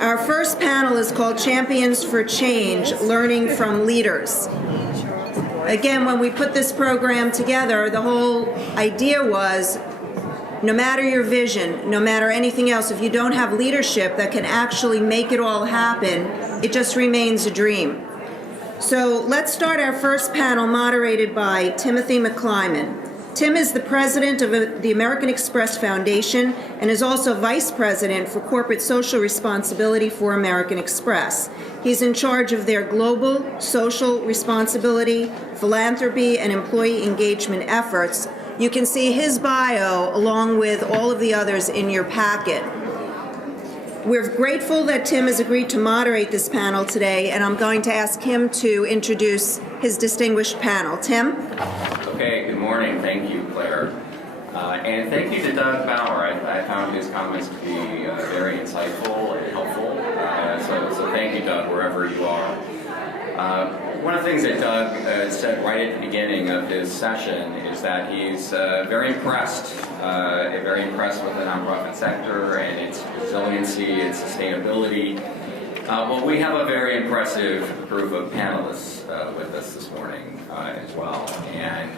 Our first panel is called Champions for Change, Learning from Leaders. Again, when we put this program together, the whole idea was, no matter your vision, no matter anything else, if you don't have leadership that can actually make it all happen, it just remains a dream. So let's start our first panel, moderated by Timothy McClimon. Tim is the president of the American Express Foundation and is also vice president for corporate social responsibility for American Express. He's in charge of their global social responsibility, philanthropy, and employee engagement efforts. You can see his bio along with all of the others in your packet. We're grateful that Tim has agreed to moderate this panel today, and I'm going to ask him to introduce his distinguished panel. Tim? Okay, good morning. Thank you, Claire. And thank you to Doug Bauer. I found his comments to be very insightful and helpful. So thank you, Doug, wherever you are. One of the things that Doug said right at the beginning of his session is that he's very impressed with the nonprofit sector and its resiliency, its sustainability. Well, we have a very impressive group of panelists with us this morning as well. And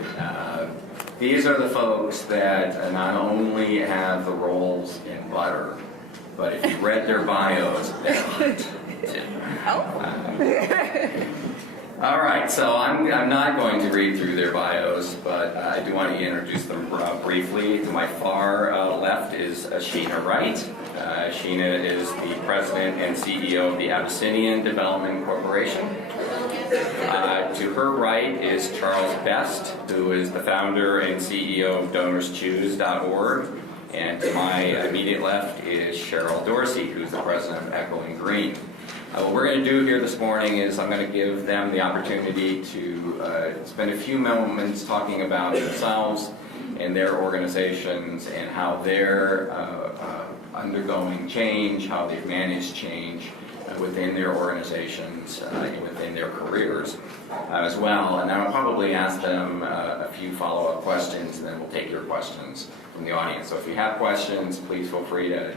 these are the folks that not only have the roles in butter, but if you read their bios, they're hot. All right, so I'm not going to read through their bios, but I do want to introduce them briefly. To my far left is Sheena Wright. Sheena is the president and CEO of the Abyssinian Development Corporation. To her right is Charles Best, who is the founder and CEO of DonorsChoose.org. And to my immediate left is Cheryl Dorsey, who's the president of Echo and Green. What we're going to do here this morning is I'm going to give them the opportunity to spend a few moments talking about themselves and their organizations and how they're undergoing change, how they've managed change within their organizations and within their careers as well. And I'll probably ask them a few follow-up questions, and then we'll take your questions from the audience. So if you have questions, please feel free to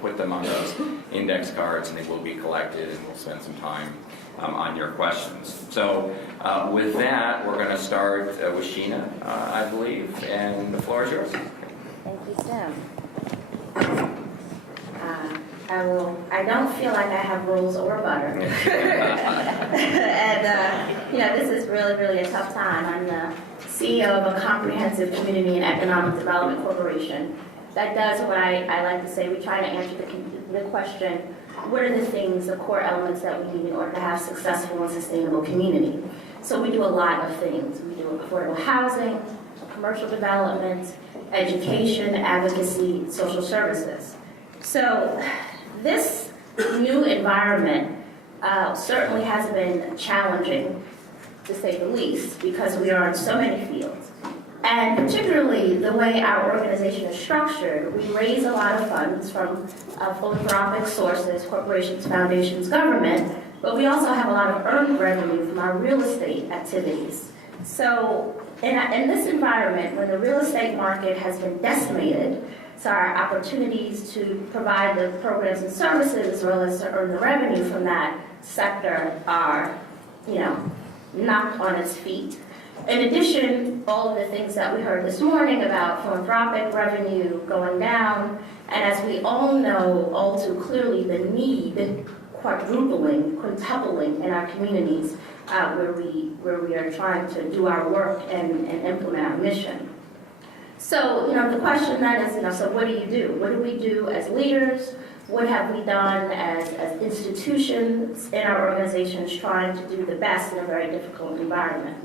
put them on those index cards, and they will be collected, and we'll spend some time on your questions. So with that, we're going to start with Sheena, I believe, and the floor is yours. Thank you, Tim. I don't feel like I have rules or butter. And, this is really, really a tough time. I'm the CEO of a comprehensive community and economic development corporation. That does what I like to say. We try to answer the question, what are the things, the core elements that we need in order to have successful and sustainable community? So we do a lot of things. We do affordable housing, commercial development, education, advocacy, social services. So this new environment certainly has been challenging, to say the least, because we are in so many fields. And particularly the way our organization is structured, we raise a lot of funds from philanthropic sources, corporations, foundations, government, but we also have a lot of earned revenue from our real estate activities. So in this environment, when the real estate market has been decimated, so our opportunities to provide the programs and services as well as to earn the revenue from that sector are, knocked on its feet. In addition, all of the things that we heard this morning about philanthropic revenue going down, and as we all know all too clearly, the need quintupling in our communities where we are trying to do our work and implement our mission. So, the question then is, so what do you do? What do we do as leaders? What have we done as institutions in our organizations trying to do the best in a very difficult environment?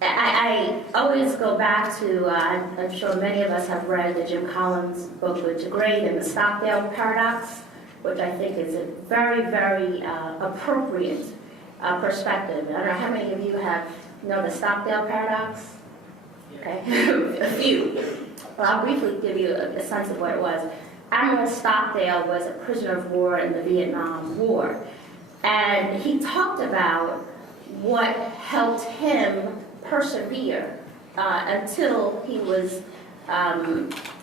I always go back to, I'm sure many of us have read the Jim Collins book, Good to Great, and the Stockdale Paradox, which I think is a very, very appropriate perspective. I don't know how many of you know the Stockdale Paradox? Okay, a few. Well, I'll briefly give you a sense of what it was. Admiral Stockdale was a prisoner of war in the Vietnam War, and he talked about what helped him persevere until he was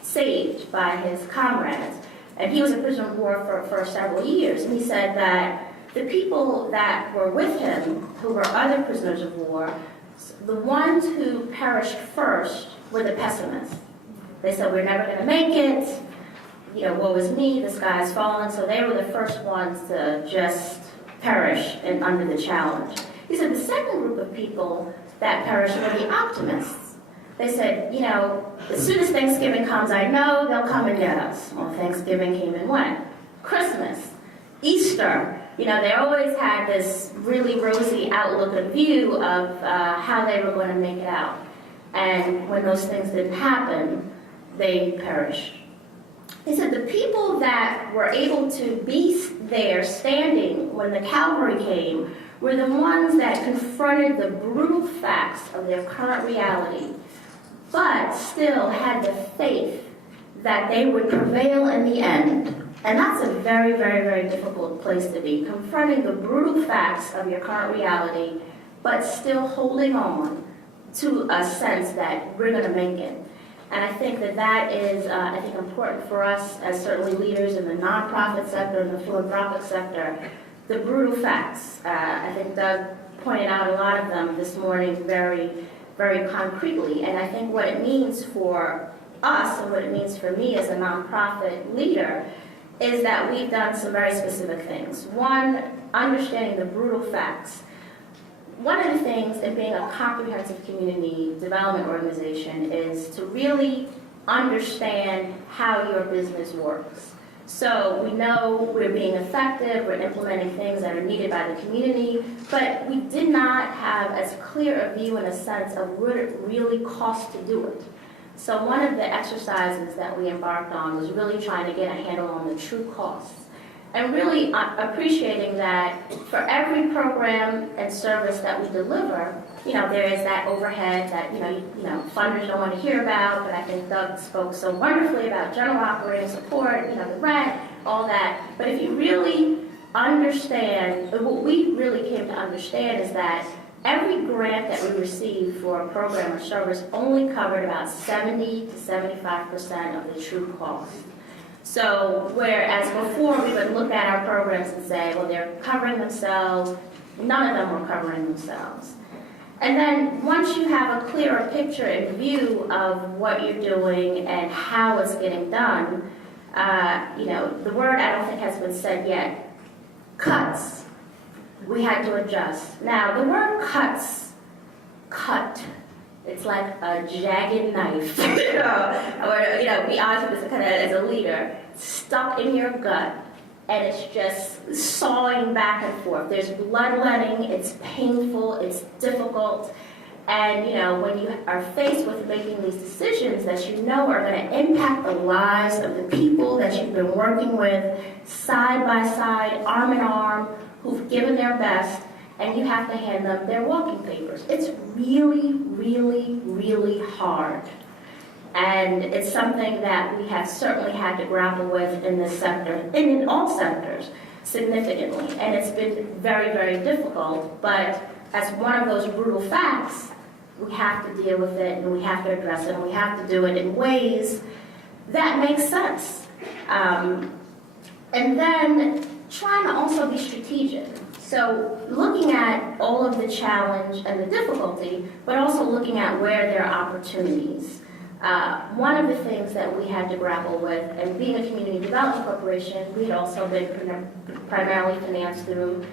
saved by his comrades. and he was a prisoner of war for several years. And he said that the people that were with him, who were other prisoners of war, the ones who perished first were the pessimists. They said, we're never going to make it, woe is me, the sky has fallen. So they were the first ones to just perish under the challenge. He said the second group of people that perished were the optimists. They said, as soon as Thanksgiving comes, I know they'll come and get us. Well, Thanksgiving came and went. Christmas, Easter, they always had this really rosy outlook and view of how they were going to make it out. And when those things didn't happen, they perished. He said the people that were able to be there standing when the cavalry came were the ones that confronted the brutal facts of their current reality, but still had the faith that they would prevail in the end. And that's a very, very, very difficult place to be, confronting the brutal facts of your current reality, but still holding on to a sense that we're going to make it. And I think that is, important for us as certainly leaders in the nonprofit sector and the philanthropic sector, the brutal facts. I think Doug pointed out a lot of them this morning very, very concretely. And I think what it means for us and what it means for me as a nonprofit leader is that we've done some very specific things. One, understanding the brutal facts. One of the things in being a comprehensive community development organization is to really understand how your business works. So we know we're being effective, we're implementing things that are needed by the community, but we did not have as clear a view and a sense of what it really costs to do it. So one of the exercises that we embarked on was really trying to get a handle on the true costs. And really appreciating that for every program and service that we deliver, there is that overhead that, funders don't want to hear about, but I think Doug spoke so wonderfully about general operating support, the rent, all that. But if you really understand, what we really came to understand is that every grant that we received for a program or service only covered about 70 to 75% of the true cost. So whereas before we would look at our programs and say, well, they're covering themselves, none of them were covering themselves. And then once you have a clearer picture and view of what you're doing and how it's getting done, the word I don't think has been said yet, cuts. We had to adjust. Now, the word cuts, cut. It's like a jagged knife, or be honest with this kind of as a leader, stuck in your gut, and it's just sawing back and forth. There's bloodletting, it's painful, it's difficult, and when you are faced with making these decisions that are going to impact the lives of the people that you've been working with, side by side, arm in arm, who've given their best, and you have to hand them their walking papers. It's really, really, really hard. And it's something that we have certainly had to grapple with in this sector, and in all sectors, significantly. And it's been very, very difficult, but as one of those brutal facts, we have to deal with it, and we have to address it, and we have to do it in ways that make sense. And then trying to also be strategic. So looking at all of the challenge and the difficulty, but also looking at where there are opportunities. One of the things that we had to grapple with, and being a community development corporation, we had also been primarily financed through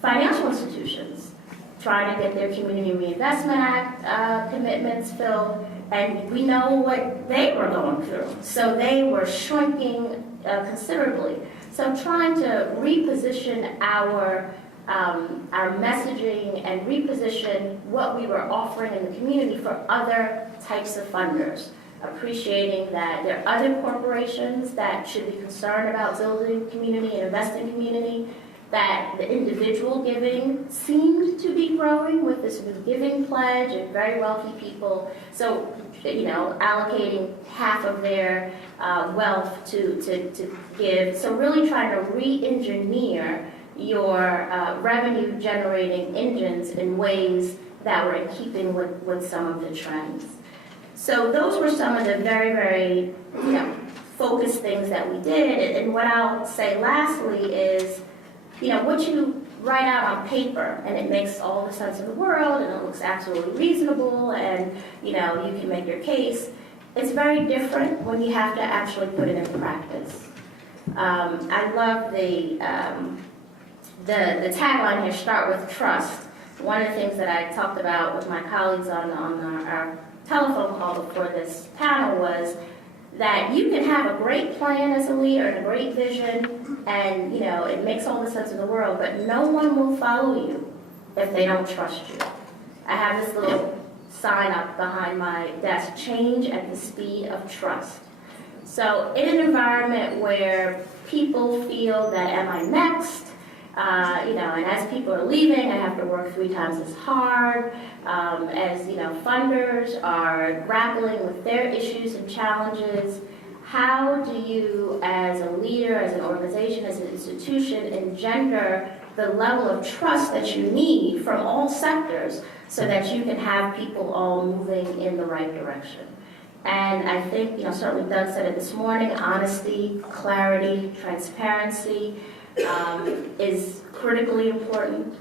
financial institutions, trying to get their Community Reinvestment Act commitments filled, and we know what they were going through. So they were shrinking considerably. So trying to reposition our messaging and reposition what we were offering in the community for other types of funders, appreciating that there are other corporations that should be concerned about building community and investing community, that the individual giving seemed to be growing with this new giving pledge and very wealthy people. So, allocating half of their wealth to give. So really trying to re-engineer your revenue-generating engines in ways that were in keeping with some of the trends. So those were some of the very, very, focused things that we did. And what I'll say lastly is, what you write out on paper, and it makes all the sense in the world, and it looks absolutely reasonable, and you can make your case. It's very different when you have to actually put it in practice. I love the tagline here, start with trust. One of the things that I talked about with my colleagues on our telephone call before this panel was that you can have a great plan as a leader and a great vision, and it makes all the sense in the world, but no one will follow you if they don't trust you. I have this little sign up behind my desk, change at the speed of trust. So in an environment where people feel that am I next, and as people are leaving, I have to work 3 times as hard, as funders are grappling with their issues and challenges, how do you, as a leader, as an organization, as an institution, engender the level of trust that you need from all sectors so that you can have people all moving in the right direction? And I think, certainly Doug said it this morning, honesty, clarity, transparency is critically important.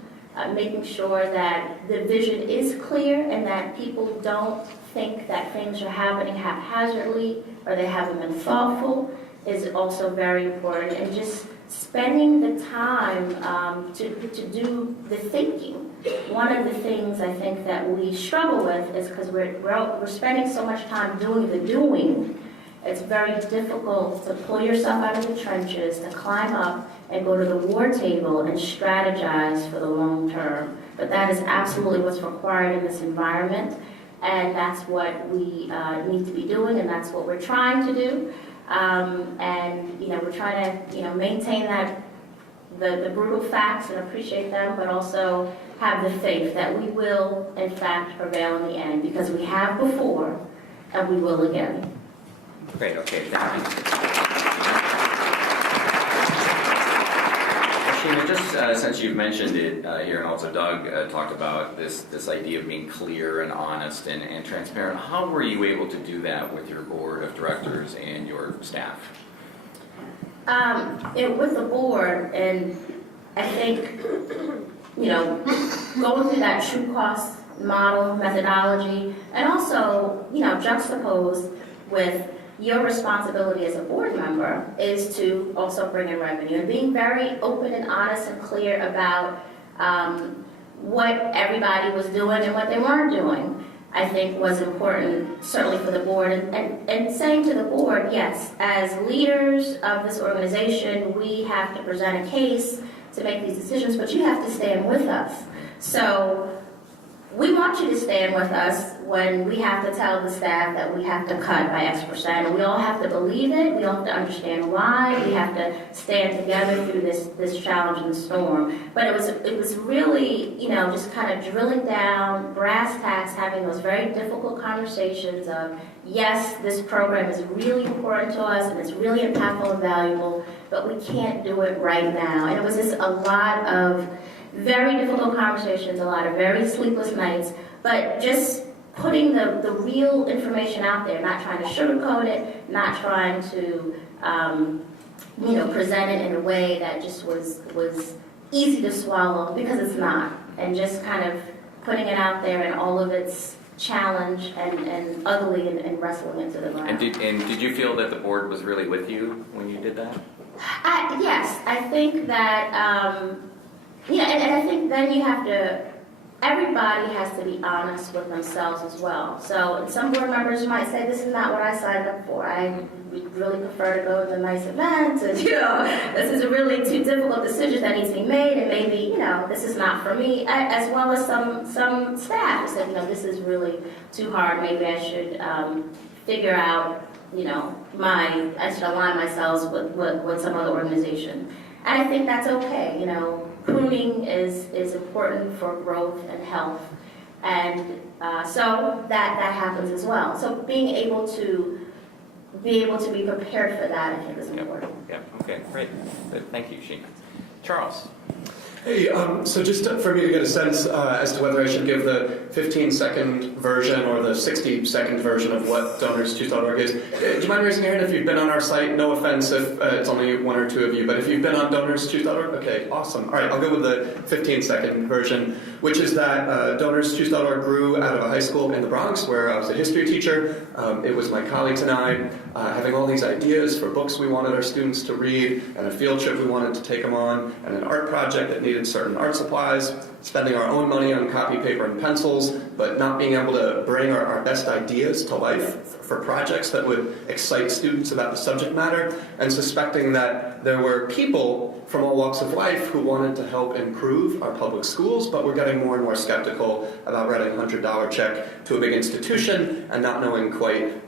Making sure that the vision is clear and that people don't think that things are happening haphazardly or they haven't been thoughtful is also very important. And just spending the time to do the thinking. One of the things I think that we struggle with is because we're spending so much time doing the doing, it's very difficult to pull yourself out of the trenches, to climb up and go to the war table and strategize for the long term. But that is absolutely what's required in this environment, and that's what we need to be doing, and that's what we're trying to do. We're trying to maintain that the brutal facts and appreciate them, but also have the faith that we will, in fact, prevail in the end, because we have before, and we will again. Great, okay, thank you. Sheena, just since you've mentioned it here, and also Doug talked about this idea of being clear and honest and transparent, how were you able to do that with your board of directors and your staff? With the board, and I think, going through that true cost model methodology, and also, juxtaposed with your responsibility as a board member is to also bring in revenue, and being very open and honest and clear about what everybody was doing and what they weren't doing, I think was important, certainly for the board, and saying to the board, yes, as leaders of this organization, we have to present a case to make these decisions, but you have to stand with us. So we want you to stand with us when we have to tell the staff that we have to cut by X%, and we all have to believe it, we all have to understand why, we have to stand together through this challenge and storm. But it was really, just kind of drilling down, brass tacks, having those very difficult conversations of, yes, this program is really important to us, and it's really impactful and valuable, but we can't do it right now. And it was just a lot of very difficult conversations, a lot of very sleepless nights, but just putting the real information out there, not trying to sugarcoat it, not trying to present it in a way that just was easy to swallow, because it's not, and just kind of putting it out there in all of its challenge and ugly and wrestling into the ground. And did you feel that the board was really with you when you did that? Yes, I think that, and I think then you have to, everybody has to be honest with themselves as well. So some board members might say, this is not what I signed up for. I really prefer to go to the nice event, and this is a really too difficult decision that needs to be made, and maybe, this is not for me, as well as some staff who said, this is really too hard, maybe I should figure out, I should align myself with some other organization. And I think that's okay, pruning is important for growth and health, and so that happens as well. So being able to be prepared for that, I think, is important. Yeah. Okay. Great. Good. Thank you, Sheena. Charles. Hey, so just for me to get a sense as to whether I should give the 15-second version or the 60-second version of what DonorsChoose.org is, do you mind raising your hand if you've been on our site? No offense if it's only one or two of you, but if you've been on DonorsChoose.org, okay, awesome. All right, I'll go with the 15-second version, which is that DonorsChoose.org grew out of a high school in the Bronx where I was a history teacher. It was my colleagues and I having all these ideas for books we wanted our students to read, and a field trip we wanted to take them on, and an art project that needed certain art supplies, spending our own money on copy paper and pencils, but not being able to bring our best ideas to life for projects that would excite students about the subject matter, and suspecting that there were people from all walks of life who wanted to help improve our public schools, but were getting more and more skeptical about writing a $100 check to a big institution and not knowing quite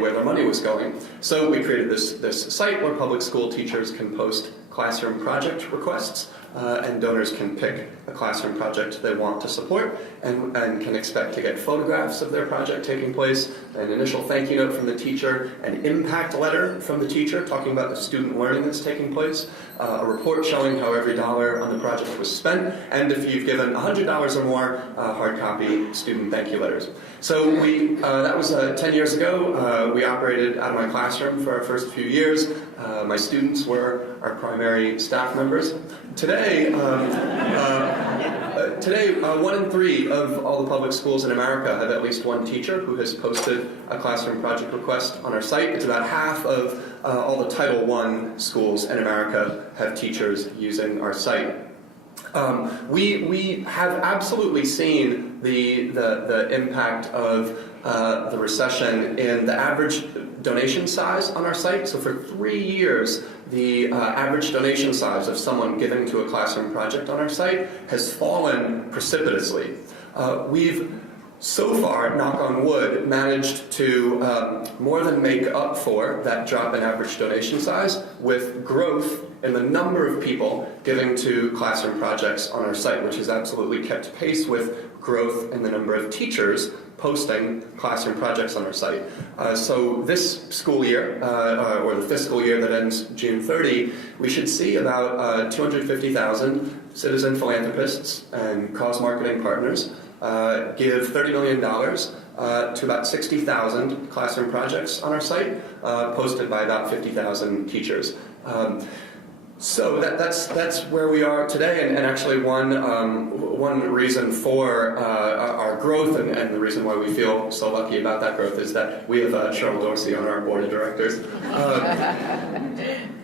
where their money was going. So we created this site where public school teachers can post classroom project requests, and donors can pick a classroom project they want to support and can expect to get photographs of their project taking place, an initial thank you note from the teacher, an impact letter from the teacher talking about the student learning that's taking place, a report showing how every dollar on the project was spent, and if you've given $100 or more, hard copy student thank you letters. So that was 10 years ago. We operated out of my classroom for our first few years. My students were our primary staff members. Today, 1 in 3 of all the public schools in America have at least one teacher who has posted a classroom project request on our site. It's about half of all the Title I schools in America have teachers using our site. We have absolutely seen the impact of the recession in the average donation size on our site. So for 3 years, the average donation size of someone giving to a classroom project on our site has fallen precipitously. We've so far, knock on wood, managed to more than make up for that drop in average donation size with growth in the number of people giving to classroom projects on our site, which has absolutely kept pace with growth in the number of teachers posting classroom projects on our site. So this school year, or the fiscal year that ends June 30, we should see about 250,000 citizen philanthropists and cause marketing partners give $30 million to about 60,000 classroom projects on our site, posted by about 50,000 teachers. So that's where we are today, and actually one reason for our growth and the reason why we feel so lucky about that growth is that we have Cheryl Dorsey on our board of directors.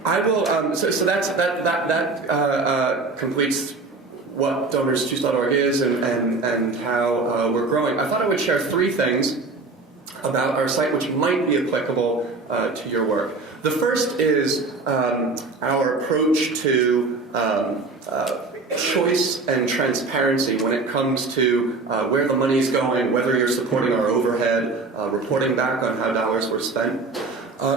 I will. So that completes what DonorsChoose.org is and how we're growing. I thought I would share 3 things about our site which might be applicable to your work. The first is our approach to choice and transparency when it comes to where the money's going, whether you're supporting our overhead, reporting back on how dollars were spent.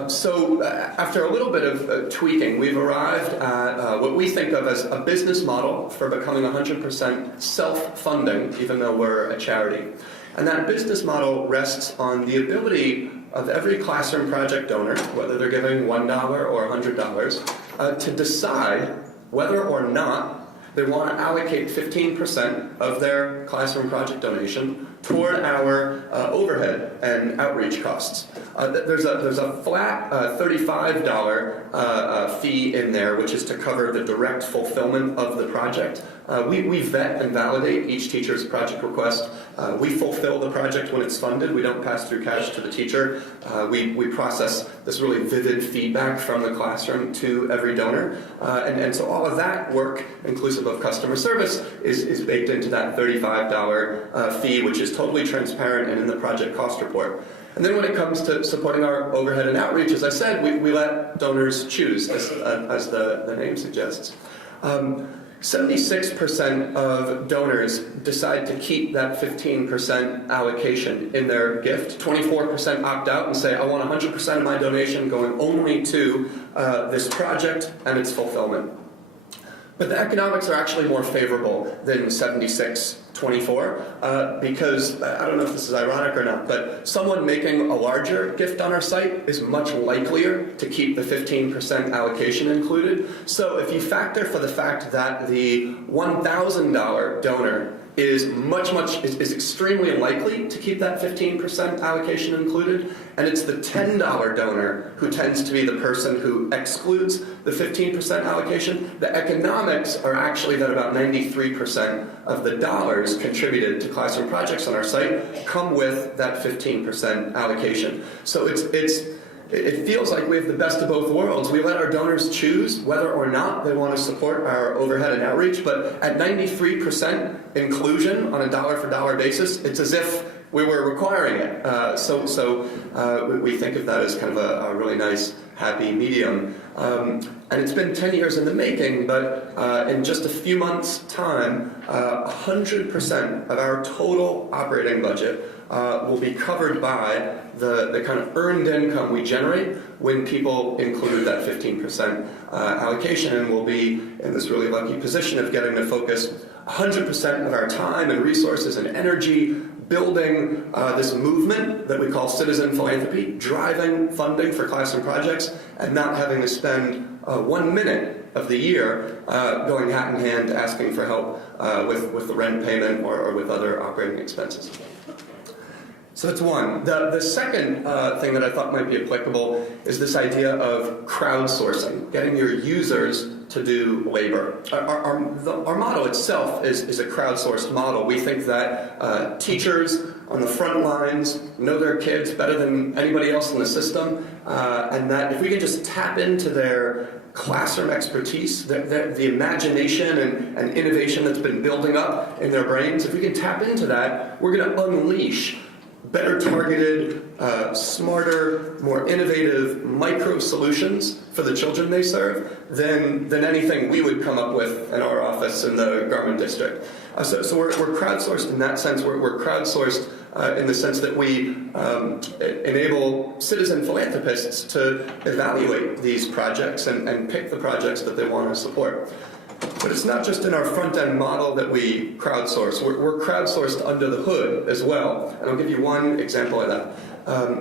So after a little bit of tweaking, we've arrived at what we think of as a business model for becoming 100% self-funding, even though we're a charity. And that business model rests on the ability of every classroom project donor, whether they're giving $1 or $100, to decide whether or not they want to allocate 15% of their classroom project donation toward our overhead and outreach costs. There's a flat $35 fee in there, which is to cover the direct fulfillment of the project. We vet and validate each teacher's project request. We fulfill the project when it's funded. We don't pass through cash to the teacher. We process this really vivid feedback from the classroom to every donor. And so all of that work, inclusive of customer service, is baked into that $35 fee, which is totally transparent and in the project cost report. And then when it comes to supporting our overhead and outreach, as I said, we let donors choose, as the name suggests. 76% of donors decide to keep that 15% allocation in their gift. 24% opt out and say, I want 100% of my donation going only to this project and its fulfillment. But the economics are actually more favorable than 76-24 because, I don't know if this is ironic or not, but someone making a larger gift on our site is much likelier to keep the 15% allocation included. So if you factor for the fact that the $1,000 donor is extremely likely to keep that 15% allocation included, and it's the $10 donor who tends to be the person who excludes the 15% allocation, the economics are actually that about 93% of the dollars contributed to classroom projects on our site come with that 15% allocation. So it feels like we have the best of both worlds. We let our donors choose whether or not they want to support our overhead and outreach, but at 93% inclusion on a dollar-for-dollar basis, it's as if we were requiring it. So we think of that as kind of a really nice, happy medium. And it's been 10 years in the making, but in just a few months' time, 100% of our total operating budget will be covered by the kind of earned income we generate when people include that 15% allocation, and we'll be in this really lucky position of getting to focus 100% of our time and resources and energy building this movement that we call citizen philanthropy, driving funding for classroom projects, and not having to spend 1 minute of the year going hat in hand asking for help with the rent payment or with other operating expenses. So that's one. The second thing that I thought might be applicable is this idea of crowdsourcing, getting your users to do labor. Our model itself is a crowdsourced model. We think that teachers on the front lines know their kids better than anybody else in the system, and that if we can just tap into their classroom expertise, the imagination and innovation that's been building up in their brains, if we can tap into that, we're going to unleash better targeted, smarter, more innovative micro solutions for the children they serve than anything we would come up with in our office in the Garment District. So we're crowdsourced in that sense. We're crowdsourced in the sense that we enable citizen philanthropists to evaluate these projects and pick the projects that they want to support. But it's not just in our front-end model that we crowdsource. We're crowdsourced under the hood as well. And I'll give you one example of that.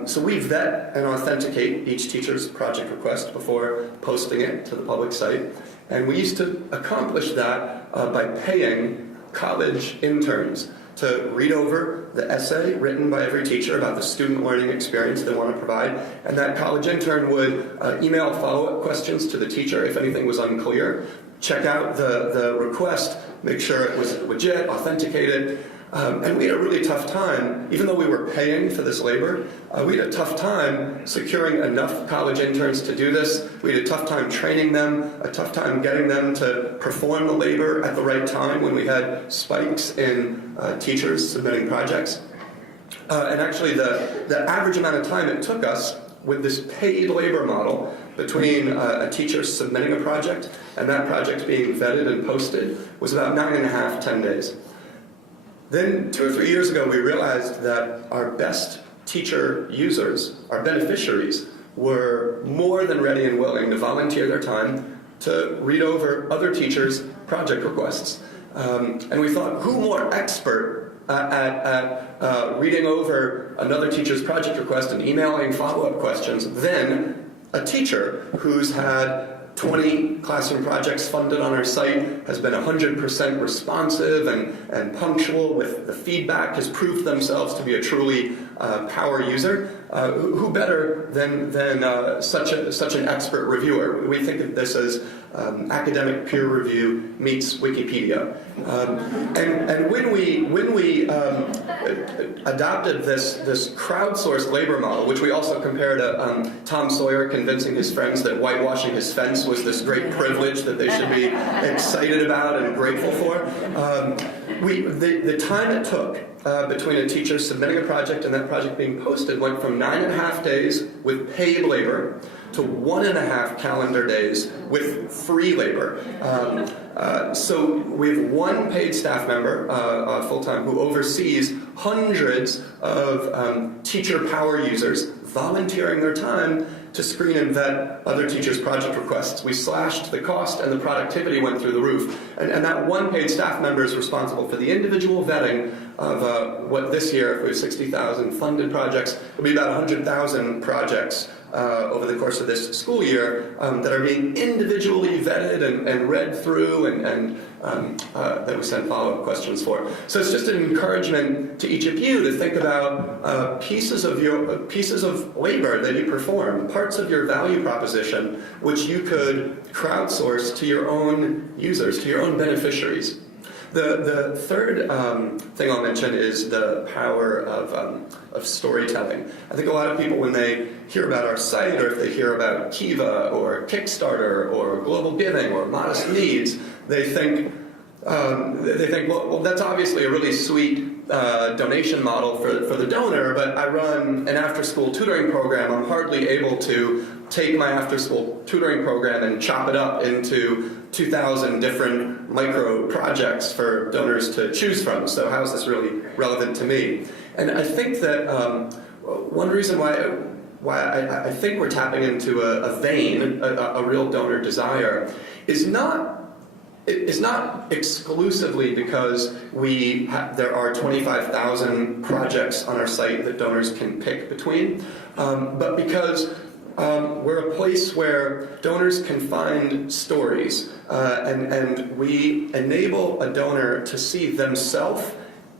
So we vet and authenticate each teacher's project request before posting it to the public site. And we used to accomplish that by paying college interns to read over the essay written by every teacher about the student learning experience they want to provide. And that college intern would email follow-up questions to the teacher if anything was unclear, check out the request, make sure it was legit, authenticated. And we had a really tough time, even though we were paying for this labor, we had a tough time securing enough college interns to do this. We had a tough time training them, a tough time getting them to perform the labor at the right time when we had spikes in teachers submitting projects. And actually the average amount of time it took us with this paid labor model between a teacher submitting a project and that project being vetted and posted was about 9.5, 10 days. Then 2 or 3 years ago, we realized that our best teacher users, our beneficiaries, were more than ready and willing to volunteer their time to read over other teachers' project requests. And we thought, who more expert at reading over another teacher's project request and emailing follow-up questions than a teacher who's had 20 classroom projects funded on our site, has been 100% responsive and punctual with the feedback, has proved themselves to be a truly power user. Who better than such an expert reviewer? We think of this as academic peer review meets Wikipedia. And when we adopted this crowdsourced labor model, which we also compare to Tom Sawyer convincing his friends that whitewashing his fence was this great privilege that they should be excited about and grateful for, the time it took between a teacher submitting a project and that project being posted went from 9.5 days with paid labor to 1.5 calendar days with free labor. So we have one paid staff member, full-time, who oversees hundreds of teacher power users volunteering their time to screen and vet other teachers' project requests. We slashed the cost and the productivity went through the roof. And that one paid staff member is responsible for the individual vetting of what this year, if we have 60,000 funded projects, will be about 100,000 projects over the course of this school year that are being individually vetted and read through and that we send follow-up questions for. So it's just an encouragement to each of you to think about pieces of labor that you perform, parts of your value proposition, which you could crowdsource to your own users, to your own beneficiaries. The third thing I'll mention is the power of storytelling. I think a lot of people, when they hear about our site, or if they hear about Kiva or Kickstarter or Global Giving or Modest Needs, they think, well, that's obviously a really sweet donation model for the donor, but I run an after-school tutoring program. I'm hardly able to take my after-school tutoring program and chop it up into 2,000 different micro projects for donors to choose from. So how is this really relevant to me? And I think that one reason why I think we're tapping into a vein, a real donor desire, is not exclusively because there are 25,000 projects on our site that donors can pick between, but because we're a place where donors can find stories, and we enable a donor to see themselves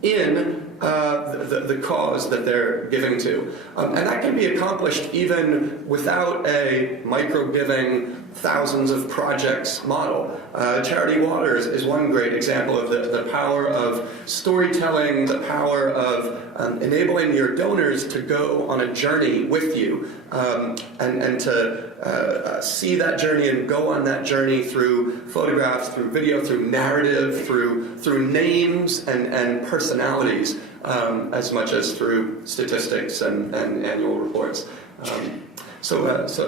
in the cause that they're giving to. And that can be accomplished even without a micro-giving, thousands of projects model. Charity Waters is one great example of the power of storytelling, the power of enabling your donors to go on a journey with you, and to see that journey and go on that journey through photographs, through video, through narrative, through names and personalities, as much as through statistics and annual reports. So those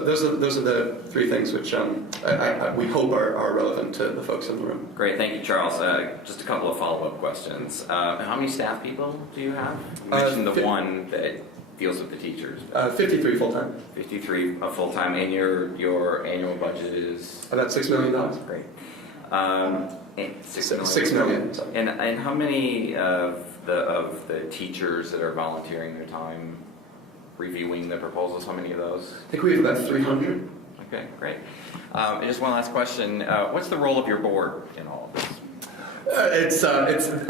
are the three things which we hope are relevant to the folks in the room. Great, thank you, Charles. Just a couple of follow-up questions. How many staff people do you have? You mentioned the one that deals with the teachers. 53 full-time. 53 full-time, and your annual budget is? About $6 million. Great. $6 million. Sorry. And how many of the teachers that are volunteering their time reviewing the proposals, how many of those? I think we have about 300. Okay, great. And just one last question. What's the role of your board in all of this?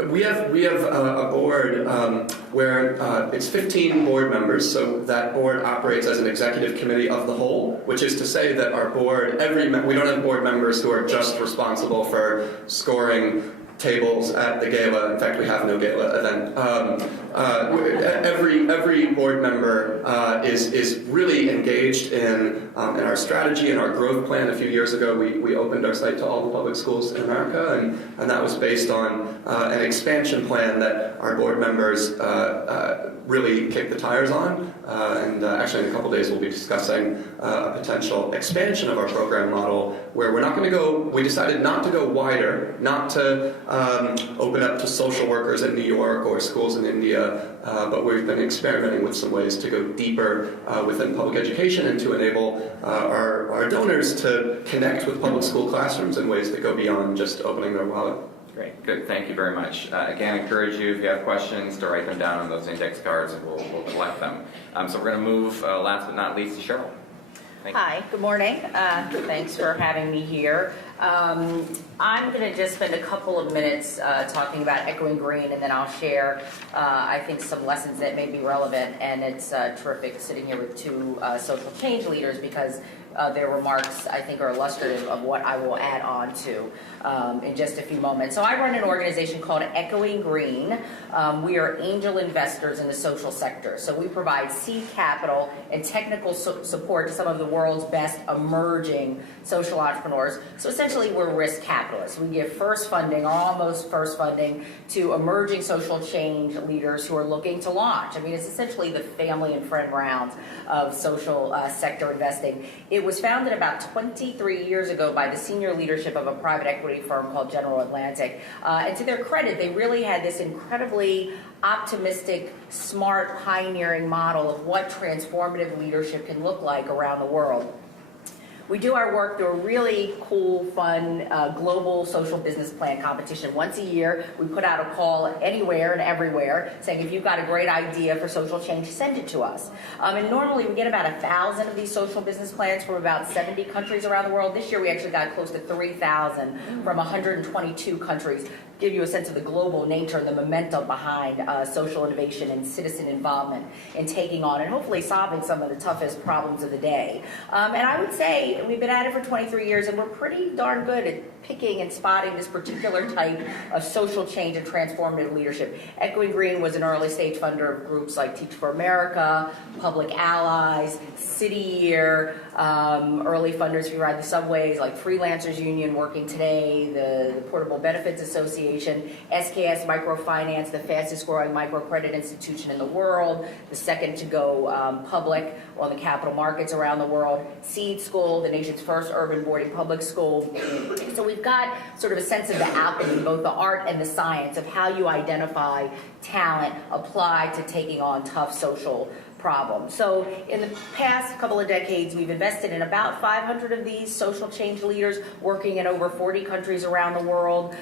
We have a board where it's 15 board members, so that board operates as an executive committee of the whole, which is to say that our board, we don't have board members who are just responsible for scoring tables at the gala. In fact, we have no gala event. Every board member is really engaged in our strategy and our growth plan. A few years ago, we opened our site to all the public schools in America, and that was based on an expansion plan that our board members really kicked the tires on. And actually, in a couple days, we'll be discussing a potential expansion of our program model, where we decided not to go wider, not to open up to social workers in New York or schools in India, but we've been experimenting with some ways to go deeper within public education and to enable our donors to connect with public school classrooms in ways that go beyond just opening their wallet. Great, good. Thank you very much. Again, I encourage you, if you have questions, to write them down on those index cards, and we'll collect them. So we're going to move, last but not least, to Cheryl. Hi, good morning. Thanks for having me here. I'm going to just spend a couple of minutes talking about echoing green, and then I'll share, I think, some lessons that may be relevant. And it's terrific sitting here with two social change leaders, because their remarks, I think, are illustrative of what I will add on to in just a few moments. So I run an organization called Echoing Green. We are angel investors in the social sector. So we provide seed capital and technical support to some of the world's best emerging social entrepreneurs. So essentially, essentially we're risk capitalists. We give first funding, or almost first funding, to emerging social change leaders who are looking to launch. I mean, it's essentially the family and friend rounds of social sector investing. It was founded about 23 years ago by the senior leadership of a private equity firm called General Atlantic. And to their credit, they really had this incredibly optimistic, smart, pioneering model of what transformative leadership can look like around the world. We do our work through a really cool, fun, global social business plan competition. Once a year, we put out a call anywhere and everywhere saying, if you've got a great idea for social change, send it to us. And normally we get about 1,000 of these social business plans from about 70 countries around the world. This year we actually got close to 3,000 from 122 countries. Give you a sense of the global nature and the momentum behind social innovation and citizen involvement in taking on and hopefully solving some of the toughest problems of the day. And I would say we've been at it for 23 years and we're pretty darn good at picking and spotting this particular type of social change and transformative leadership. Echoing Green was an early stage funder of groups like Teach for America, Public Allies, City Year, early funders who ride the subways like Freelancers Union Working Today, the Portable Benefits Association, SKS Microfinance, the fastest growing microcredit institution in the world, the second to go public on the capital markets around the world, Seed School, the nation's first urban boarding public school. So we've got sort of a sense of the alchemy, both the art and the science of how you identify talent applied to taking on tough social problems. So in the past couple of decades, we've invested in about 500 of these social change leaders working in over 40 countries around the world.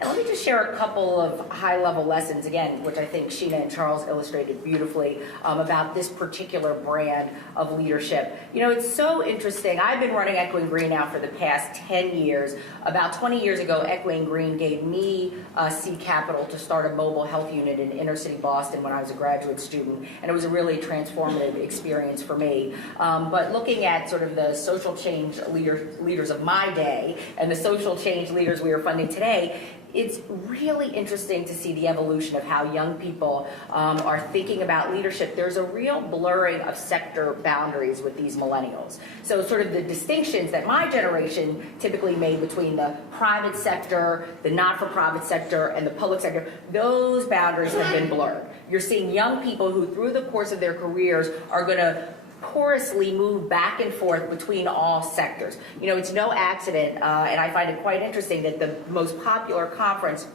And let me just share a couple of high-level lessons, again, which I think Sheena and Charles illustrated beautifully about this particular brand of leadership. You know, it's so interesting. I've been running Echoing Green now for the past 10 years. About 20 years ago, Echoing Green gave me seed capital to start a mobile health unit in inner city Boston when I was a graduate student, and it was a really transformative experience for me. But looking at sort of the social change leaders of my day and the social change leaders we are funding today, it's really interesting to see the evolution of how young people are thinking about leadership. There's a real blurring of sector boundaries with these millennials. So sort of the distinctions that my generation typically made between the private sector, the not-for-profit sector, and the public sector, those boundaries have been blurred. You're seeing young people who, through the course of their careers, are going to porously move back and forth between all sectors. You know, it's no accident, and I find it quite interesting that the most popular conference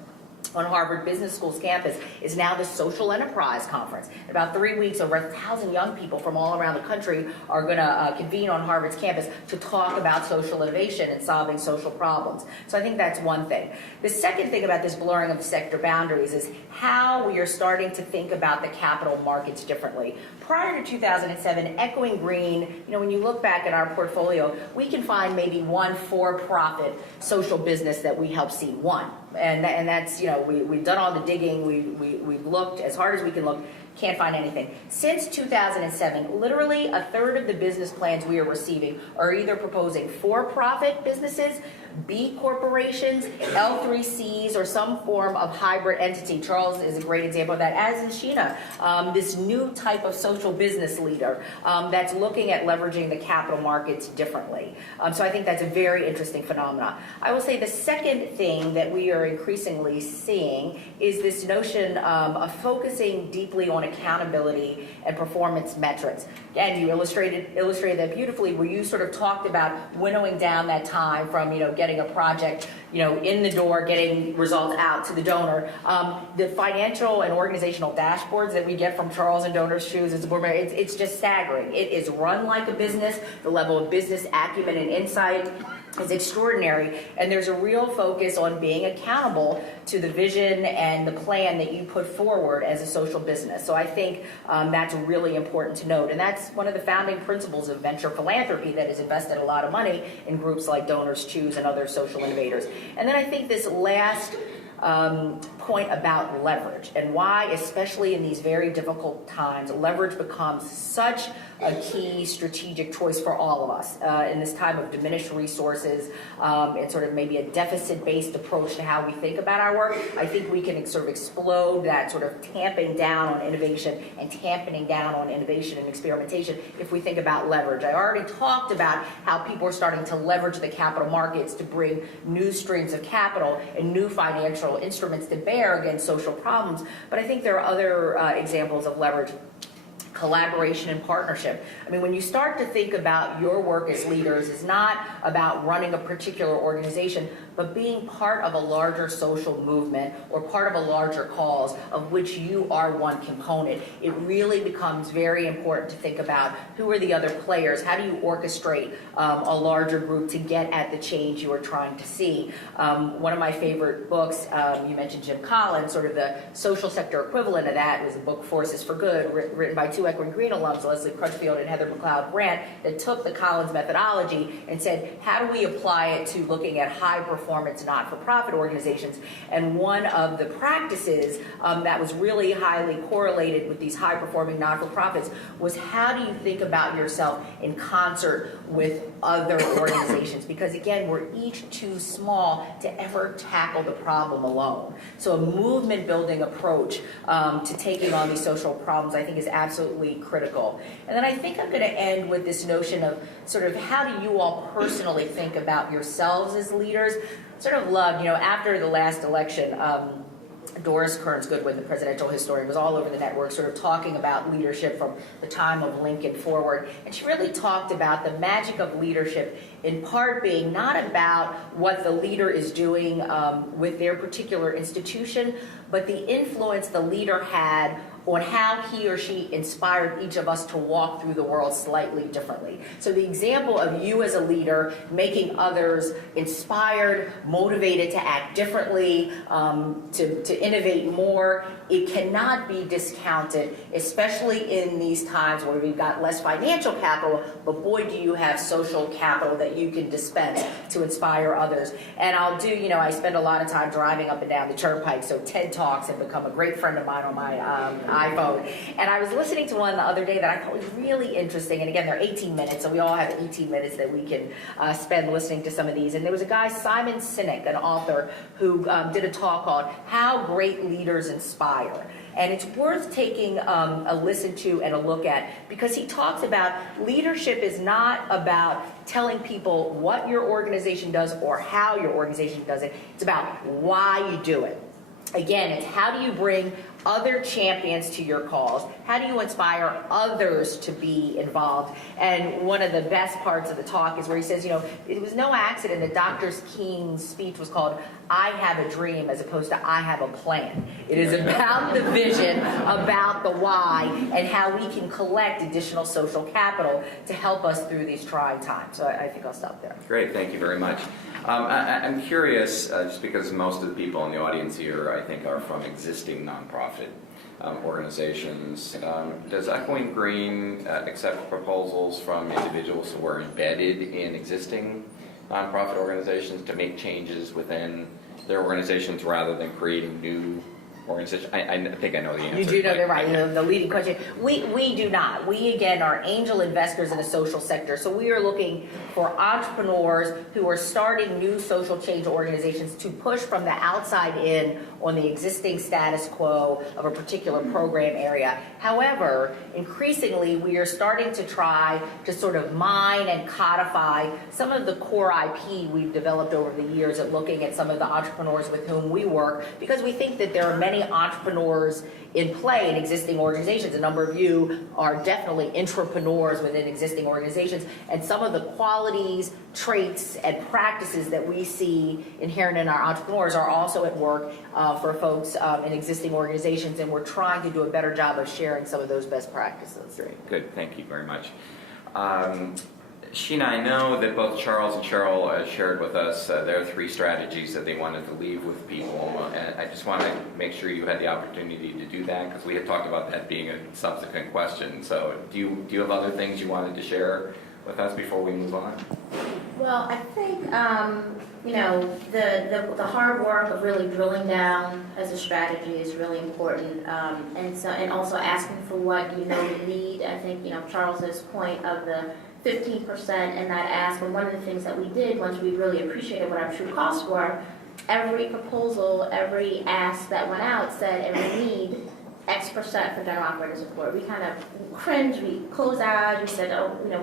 on Harvard Business School's campus is now the Social Enterprise Conference. In about 3 weeks, over 1,000 young people from all around the country are going to convene on Harvard's campus to talk about social innovation and solving social problems. So I think that's one thing. The second thing about this blurring of sector boundaries is how we are starting to think about the capital markets differently. Prior to 2007, Echoing Green, you know, when you look back at our portfolio, we can find maybe one for-profit social business that we help seed, one. And that's, you know, we've done all the digging, we've looked as hard as we can look, can't find anything. Since 2007, literally a third of the business plans we are receiving are either proposing for-profit businesses, B corporations, L3Cs, or some form of hybrid entity. Charles is a great example of that, as is Sheena, this new type of social business leader that's looking at leveraging the capital markets differently. So I think that's a very interesting phenomenon. I will say the second thing that we are increasingly seeing is this notion of focusing deeply on accountability and performance metrics. Again, you illustrated that beautifully, where you sort of talked about winnowing down that time from, you know, getting a project, you know, in the door, getting results out to the donor. The financial and organizational dashboards that we get from Charles and Donors Choose as a board member, it's just staggering. It is run like a business. The level of business acumen and insight is extraordinary, and there's a real focus on being accountable to the vision and the plan that you put forward as a social business. So I think that's really important to note, and that's one of the founding principles of venture philanthropy that has invested a lot of money in groups like Donors Choose and other social innovators. And then I think this last point about leverage and why, especially in these very difficult times, leverage becomes such a key strategic choice for all of us in this time of diminished resources and sort of maybe a deficit-based approach to how we think about our work. I think we can sort of explode that sort of tamping down on innovation and tamping down on innovation and experimentation if we think about leverage. I already talked about how people are starting to leverage the capital markets to bring new streams of capital and new financial instruments to bear against social problems, but I think there are other examples of leverage. Collaboration and partnership. I mean, when you start to think about your work as leaders, it's not about running a particular organization, but being part of a larger social movement or part of a larger cause of which you are one component. It really becomes very important to think about who are the other players, how do you orchestrate a larger group to get at the change you are trying to see. One of my favorite books, you mentioned Jim Collins, sort of the social sector equivalent of that was the book Forces for Good, written by two Equine Green alums, Leslie Crutchfield and Heather McLeod-Brandt, that took the Collins methodology and said, how do we apply it to looking at high-performance not-for-profit organizations? And one of the practices that was really highly correlated with these high-performing not-for-profits was how do you think about yourself in concert with other organizations? Because again, we're each too small to ever tackle the problem alone. So a movement-building approach to taking on these social problems, I think, is absolutely critical. And then I think I'm going to end with this notion of sort of how do you all personally think about yourselves as leaders? Sort of love, after the last election, Doris Kearns Goodwin, the presidential historian, was all over the network sort of talking about leadership from the time of Lincoln forward. And she really talked about the magic of leadership in part being not about what the leader is doing with their particular institution, but the influence the leader had on how he or she inspired each of us to walk through the world slightly differently. So the example of you as a leader making others inspired, motivated to act differently, to innovate more, it cannot be discounted, especially in these times where we've got less financial capital, but boy, do you have social capital that you can dispense to inspire others. And I'll do, I spend a lot of time driving up and down the turnpike, so TED Talks have become a great friend of mine on my iPhone. And I was listening to one the other day that I thought was really interesting. And again, they're 18 minutes, so we all have 18 minutes that we can spend listening to some of these. And there was a guy, Simon Sinek, an author, who did a talk called How Great Leaders Inspire. And it's worth taking a listen to and a look at, because he talks about leadership is not about telling people what your organization does or how your organization does it. It's about why you do it. Again, it's how do you bring other champions to your cause? How do you inspire others to be involved? And one of the best parts of the talk is where he says, it was no accident that Dr. King's speech was called I Have a Dream as opposed to I Have a Plan. It is about the vision, about the why, and how we can collect additional social capital to help us through these trying times. So I think I'll stop there. Great, thank you very much. I'm curious, just because most of the people in the audience here, I think, are from existing nonprofit organizations. Does Echoing Green accept proposals from individuals who are embedded in existing nonprofit organizations to make changes within their organizations rather than creating new organizations? I think I know the answer. You do know they're right. The leading question. We do not. We, again, are angel investors in the social sector. So we are looking for entrepreneurs who are starting new social change organizations to push from the outside in on the existing status quo of a particular program area. However, increasingly, we are starting to try to sort of mine and codify some of the core IP we've developed over the years at looking at some of the entrepreneurs with whom we work, because we think that there are many entrepreneurs in play in existing organizations. A number of you are definitely intrapreneurs within existing organizations, and some of the qualities, traits, and practices that we see inherent in our entrepreneurs are also at work for folks in existing organizations, and we're trying to do a better job of sharing some of those best practices. Great, good, thank you very much. Sheena, I know that both Charles and Cheryl shared with us their 3 strategies that they wanted to leave with people, and I just want to make sure you had the opportunity to do that, because we had talked about that being a subsequent question. So do you have other things you wanted to share with us before we move on? Well, I think, the hard work of really drilling down as a strategy is really important. And also asking for what you need. I think, Charles's point of the 15% and that ask, and one of the things that we did once we really appreciated what our true costs were, every proposal, every ask that went out said, and we need X% for general operating support. We kind of cringed, we closed our eyes, we said,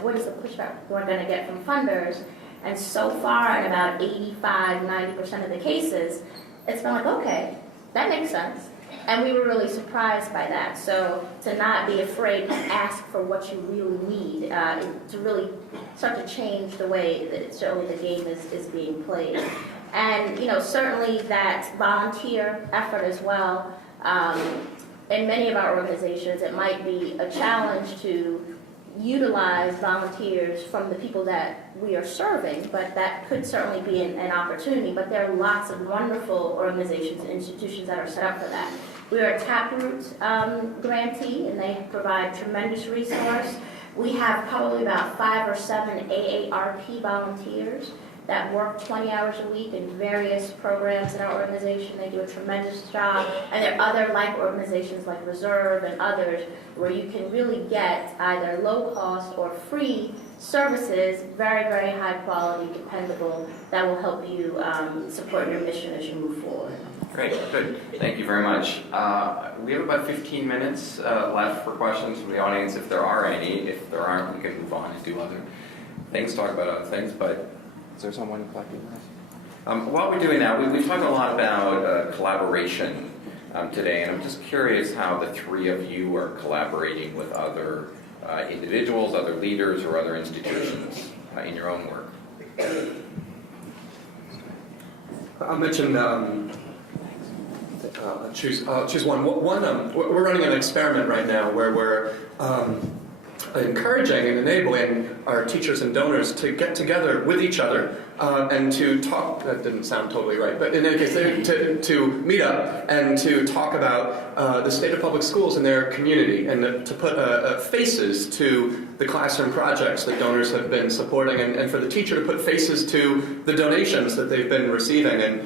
what is the pushback we're going to get from funders? And so far, in about 85-90% of the cases, it's been like, okay, that makes sense. And we were really surprised by that. So to not be afraid to ask for what you really need, to really start to change the way that certainly the game is being played. And, certainly that volunteer effort as well. In many of our organizations, it might be a challenge to utilize volunteers from the people that we are serving, but that could certainly be an opportunity. But there are lots of wonderful organizations and institutions that are set up for that. We are a Taproot grantee, and they provide tremendous resource. We have probably about 5 or 7 AARP volunteers that work 20 hours a week in various programs in our organization. They do a tremendous job. And there are other like organizations like Reserve and others where you can really get either low cost or free services, very, very high quality, dependable, that will help you support your mission as you move forward. Great, good. Thank you very much. We have about 15 minutes left for questions from the audience, if there are any. If there aren't, we can move on and do other things, talk about other things. But is there someone collecting this? While we're doing that, we've talked a lot about collaboration today, and I'm just curious how the three of you are collaborating with other individuals, other leaders, or other institutions in your own work. I'll mention, choose one. We're running an experiment right now where we're encouraging and enabling our teachers and donors to get together with each other and to talk. That didn't sound totally right, but in any case, to meet up and to talk about the state of public schools in their community, and to put faces to the classroom projects that donors have been supporting, and for the teacher to put faces to the donations that they've been receiving. And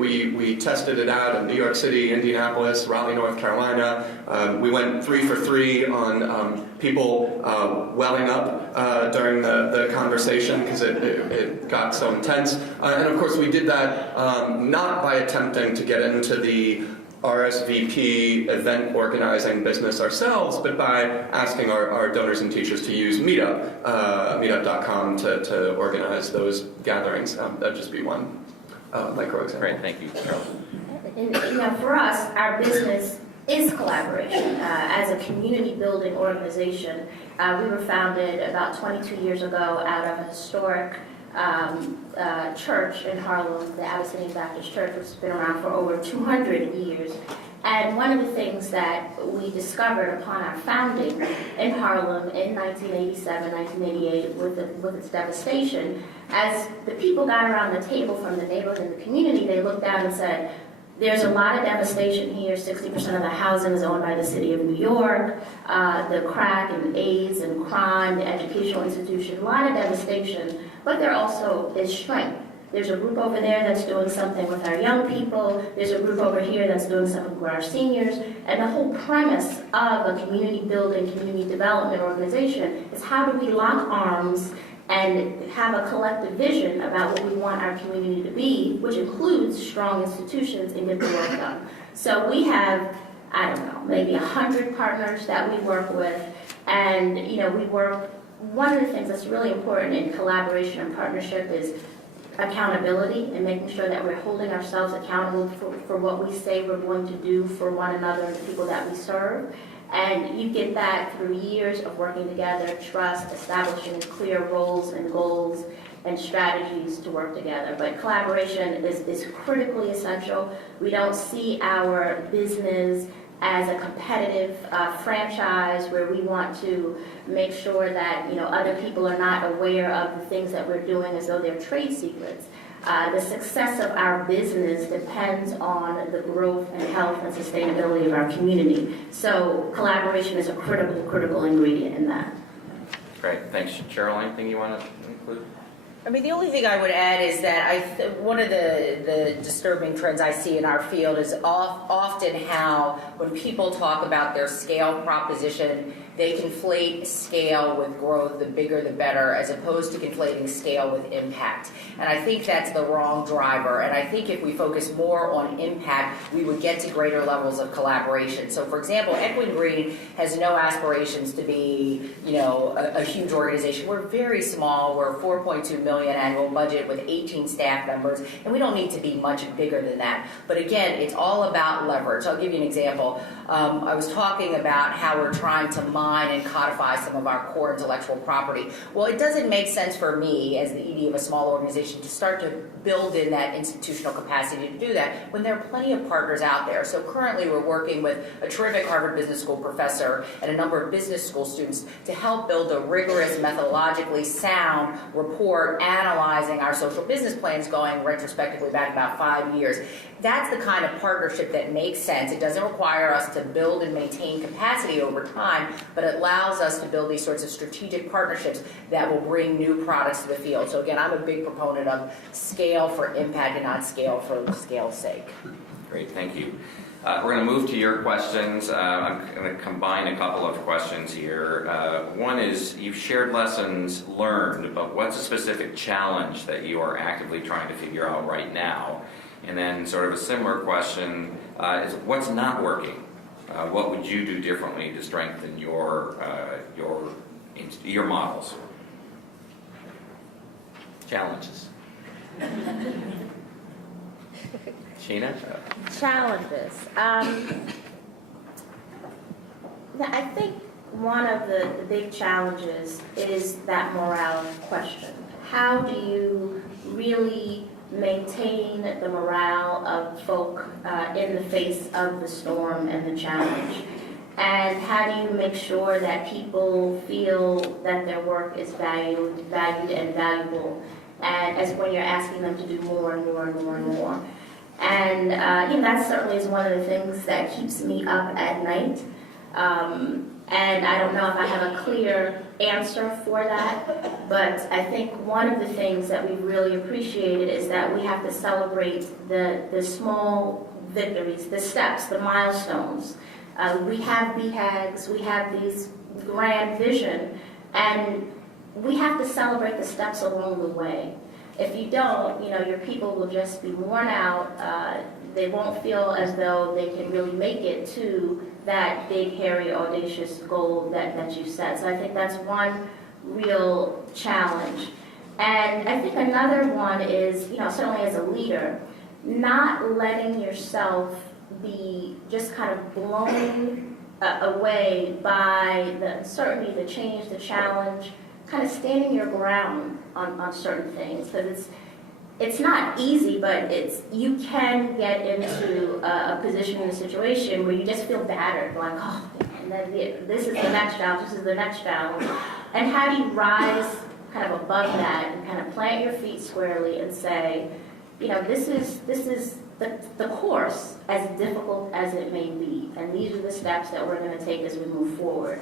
we tested it out in New York City, Indianapolis, Raleigh, North Carolina. We went 3 for 3 on people welling up during the conversation because it got so intense. And of course we did that not by attempting to get into the RSVP event organizing business ourselves, but by asking our donors and teachers to use Meetup, meetup.com to organize those gatherings. That'd just be one micro example. Great, thank you, Cheryl. And, for us, our business is collaboration. As a community building organization, we were founded about 22 years ago out of a historic church in Harlem, the Abyssinian Baptist Church, which has been around for over 200 years. And one of the things that we discovered upon our founding in Harlem in 1987, 1988, with its devastation, as the people got around the table from the neighborhood and the community, they looked down and said, there's a lot of devastation here. 60% of the housing is owned by the city of New York. The crack and AIDS and crime, the educational institution, a lot of devastation. But there also is strength. There's a group over there that's doing something with our young people. There's a group over here that's doing something with our seniors. And the whole premise of a community building, community development organization is how do we lock arms and have a collective vision about what we want our community to be, which includes strong institutions and get the work done. So we have, I don't know, maybe 100 partners that we work with, and we work. One of the things that's really important in collaboration and partnership is accountability and making sure that we're holding ourselves accountable for what we say we're going to do for one another and the people that we serve. And you get that through years of working together, trust, establishing clear roles and goals and strategies to work together. But collaboration is critically essential. We don't see our business as a competitive franchise where we want to make sure that other people are not aware of the things that we're doing as though they're trade secrets. The success of our business depends on the growth and health and sustainability of our community. So collaboration is a critical ingredient in that. Great, thanks. Cheryl, anything you want to include? I mean, the only thing I would add is that one of the disturbing trends I see in our field is often how when people talk about their scale proposition, they conflate scale with growth, the bigger the better, as opposed to conflating scale with impact. And I think that's the wrong driver. And I think if we focus more on impact, we would get to greater levels of collaboration. So for example, Equine Green has no aspirations to be, a huge organization. We're very small. We're $4.2 million annual budget with 18 staff members, and we don't need to be much bigger than that. But again, it's all about leverage. I'll give you an example. I was talking about how we're trying to mine and codify some of our core intellectual property. Well, it doesn't make sense for me as the ED of a small organization to start to build in that institutional capacity to do that when there are plenty of partners out there. So currently we're working with a terrific Harvard Business School professor and a number of business school students to help build a rigorous, methodologically sound report analyzing our social business plans going retrospectively back about 5 years. That's the kind of partnership that makes sense. It doesn't require us to build and maintain capacity over time, but it allows us to build these sorts of strategic partnerships that will bring new products to the field. So again, I'm a big proponent of scale for impact and not scale for scale's sake. Great, thank you. We're going to move to your questions. I'm going to combine a couple of questions here. One is, you've shared lessons learned, but what's a specific challenge that you are actively trying to figure out right now? And then sort of a similar question is, what's not working? What would you do differently to strengthen your models? Challenges. Sheena? Challenges. I think one of the big challenges is that morale question. How do you really maintain the morale of folk in the face of the storm and the challenge? And how do you make sure that people feel that their work is valued and valuable, and as when you're asking them to do more and more and more and more? And that certainly is one of the things that keeps me up at night. And I don't know if I have a clear answer for that, but I think one of the things that we've really appreciated is that we have to celebrate the small victories, the steps, the milestones. We have BHAGs, we have these grand vision, and we have to celebrate the steps along the way. If you don't, your people will just be worn out. They won't feel as though they can really make it to that big, hairy, audacious goal that you set. So I think that's one real challenge. And I think another one is, certainly as a leader, not letting yourself be just kind of blown away by the uncertainty, the change, the challenge, kind of standing your ground on certain things. Because it's not easy, but you can get into a position in a situation where you just feel battered, like, oh, and then this is the next challenge, this is the next challenge. And how do you rise kind of above that and kind of plant your feet squarely and say, this is the course, as difficult as it may be, and these are the steps that we're going to take as we move forward.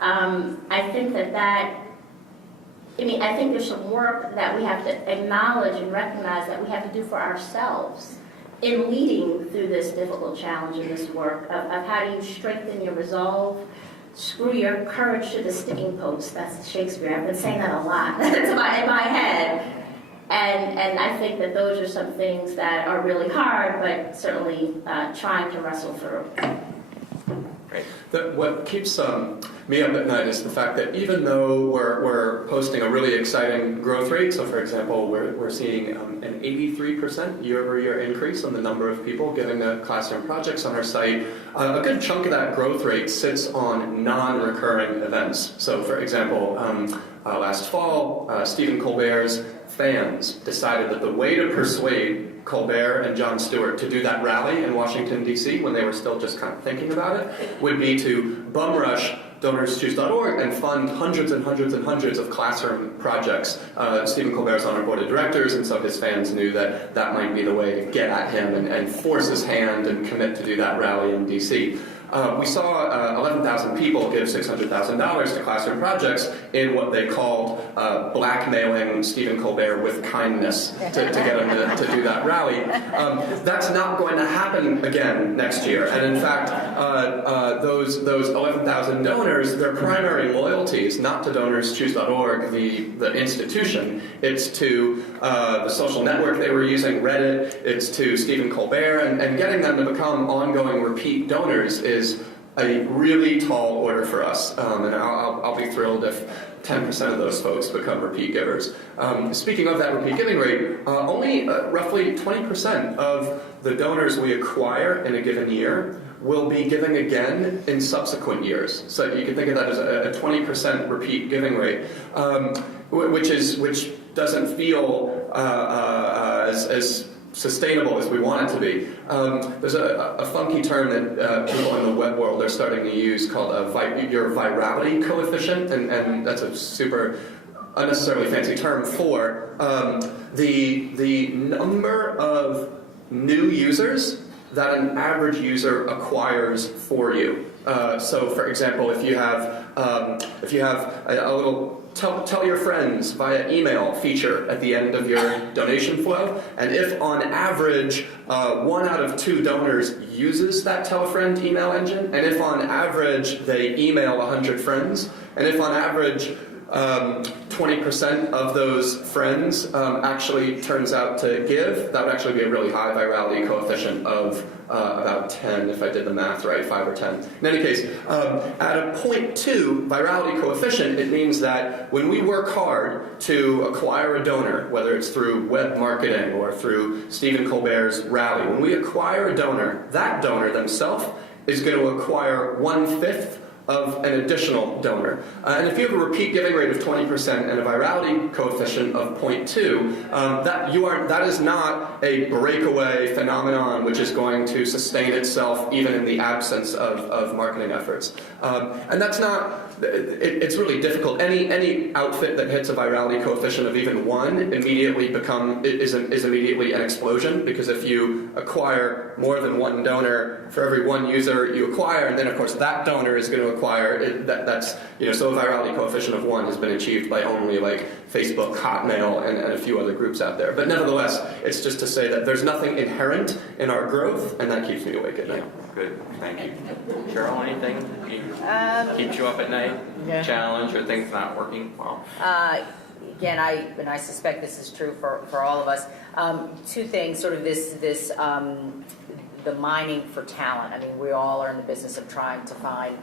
I think I think there's some work that we have to acknowledge and recognize that we have to do for ourselves in leading through this difficult challenge and this work of how do you strengthen your resolve, screw your courage to the sticking post. That's Shakespeare. I've been saying that a lot. It's in my head. And I think that those are some things that are really hard, but certainly trying to wrestle through. Great. What keeps me up at night is the fact that even though we're posting a really exciting growth rate, so for example, we're seeing an 83% year-over-year increase in the number of people getting the classroom projects on our site, a good chunk of that growth rate sits on non-recurring events. So for example, last fall, Stephen Colbert's fans decided that the way to persuade Colbert and Jon Stewart to do that rally in Washington, D.C., when they were still just kind of thinking about it, would be to bum rush DonorsChoose.org and fund hundreds and hundreds and hundreds of classroom projects. Stephen Colbert's on our board of directors, and so his fans knew that might be the way to get at him and force his hand and commit to do that rally in D.C. we saw 11,000 people give $600,000 to classroom projects in what they called blackmailing Stephen Colbert with kindness to get him to do that rally. That's not going to happen again next year. And in fact, those 11,000 donors, their primary loyalty is not to DonorsChoose.org, the institution. It's to the social network they were using, Reddit. It's to Stephen Colbert, and getting them to become ongoing repeat donors is a really tall order for us. And I'll be thrilled if 10% of those folks become repeat givers. Speaking of that repeat giving rate, only roughly 20% of the donors we acquire in a given year will be giving again in subsequent years. So you can think of that as a 20% repeat giving rate, which doesn't feel as sustainable as we want it to be. There's a funky term that people in the web world are starting to use called your virality coefficient, and that's a super unnecessarily fancy term for the number of new users that an average user acquires for you. So, for example, if you have a little tell your friends via email feature at the end of your donation flow, and if on average 1 out of 2 donors uses that tell a friend email engine, and if on average they email 100 friends, and if on average 20% of those friends actually turns out to give, that would actually be a really high virality coefficient of about 10, if I did the math right, 5 or 10. In any case, at a 0.2 virality coefficient, it means that when we work hard to acquire a donor, whether it's through web marketing or through Stephen Colbert's rally, when we acquire a donor, that donor themselves is going to acquire 1/5 of an additional donor. And if you have a repeat giving rate of 20% and a virality coefficient of 0.2, that is not a breakaway phenomenon which is going to sustain itself even in the absence of marketing efforts. And that's not, it's really difficult. Any outfit that hits a virality coefficient of even 1 immediately is immediately an explosion, because if you acquire more than 1 donor for every 1 user you acquire, and then of course that donor is going to acquire, so a virality coefficient of 1 has been achieved by only like Facebook, Hotmail, and a few other groups out there. But nevertheless, it's just to say that there's nothing inherent in our growth, and that keeps me awake at night. Good, thank you. Cheryl, anything keeps you up at night? Yeah. Challenge or things not working well? Again, I suspect this is true for all of us. 2 things, sort of this the mining for talent. I mean, we all are in the business of trying to find,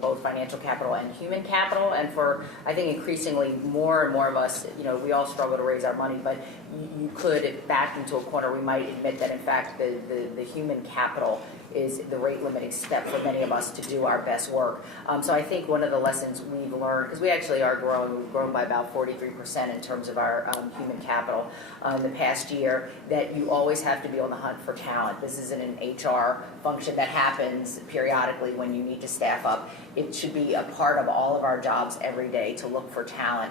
both financial capital and human capital. And for, I think, increasingly more and more of us, we all struggle to raise our money. But you could, if backed into a corner, we might admit that, in fact, the human capital is the rate limiting step for many of us to do our best work. So I think one of the lessons we've learned, because we actually are growing, we've grown by about 43% in terms of our human capital in the past year, that you always have to be on the hunt for talent. This isn't an HR function that happens periodically when you need to staff up. It should be a part of all of our jobs every day to look for talent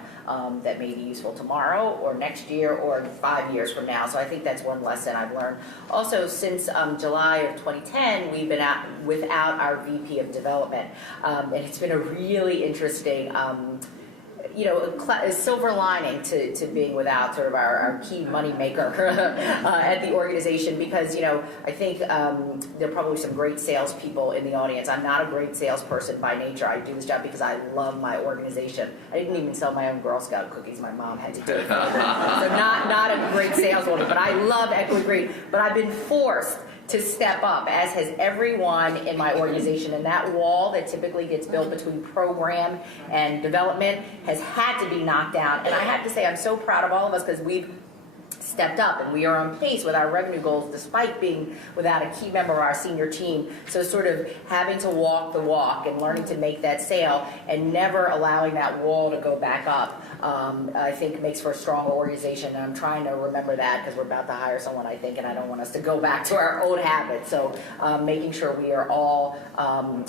that may be useful tomorrow or next year or 5 years from now. So I think that's one lesson I've learned. Also, since July of 2010, we've been out without our VP of development. And it's been a really interesting a silver lining to being without sort of our key money maker at the organization, because I think there are probably some great salespeople in the audience. I'm not a great salesperson by nature. I do this job because I love my organization. I didn't even sell my own Girl Scout cookies. My mom had to do it. So not a great saleswoman, but I love Equity Green. But I've been forced to step up, as has everyone in my organization. And that wall that typically gets built between program and development has had to be knocked down. And I have to say, I'm so proud of all of us, because we've stepped up and we are on pace with our revenue goals despite being without a key member of our senior team. So sort of having to walk the walk and learning to make that sale and never allowing that wall to go back up, I think makes for a strong organization. And I'm trying to remember that, because we're about to hire someone, I think, and I don't want us to go back to our old habits. So making sure we are all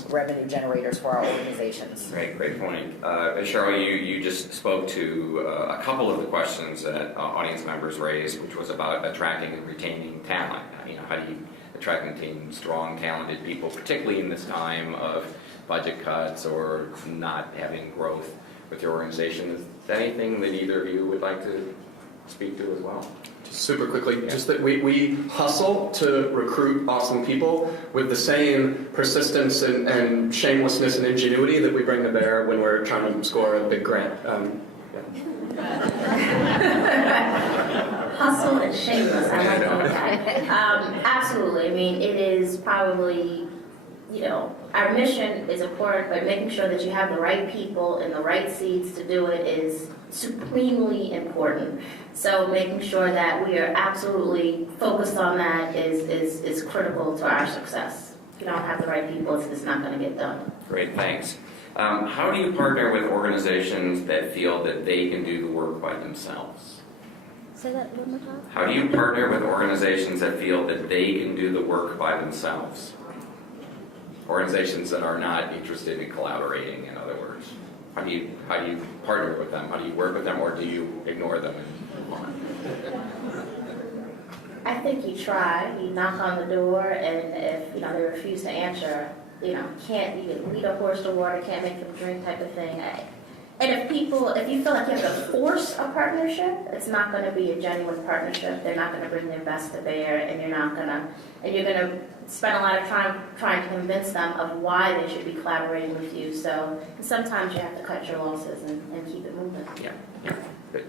revenue generators for our organizations. Great point. Cheryl, you just spoke to a couple of the questions that audience members raised, which was about attracting and retaining talent. How do you attract and retain strong, talented people, particularly in this time of budget cuts or not having growth with your organization. Is that anything that either of you would like to speak to as well? Super quickly, just that we hustle to recruit awesome people with the same persistence and shamelessness and ingenuity that we bring to bear when we're trying to score a big grant. Hustle and shameless, I like that. Absolutely. I mean, it is probably, our mission is important, but making sure that you have the right people in the right seats to do it is supremely important. So making sure that we are absolutely focused on that is critical to our success. If you don't have the right people, it's not going to get done. Great, thanks. How do you partner with organizations that feel that they can do the work by themselves? Say that one more time. How do you partner with organizations that feel that they can do the work by themselves? Organizations that are not interested in collaborating, in other words. How do you partner with them? How do you work with them, or do you ignore them and move on? I think you try. You knock on the door, and if they refuse to answer, you can lead a horse to water, can't make them drink, type of thing. And if you feel like you have to force a partnership, it's not going to be a genuine partnership. They're not going to bring their best to bear, and you're going to spend a lot of time trying to convince them of why they should be collaborating with you. So sometimes you have to cut your losses and keep it moving. Yeah. Good.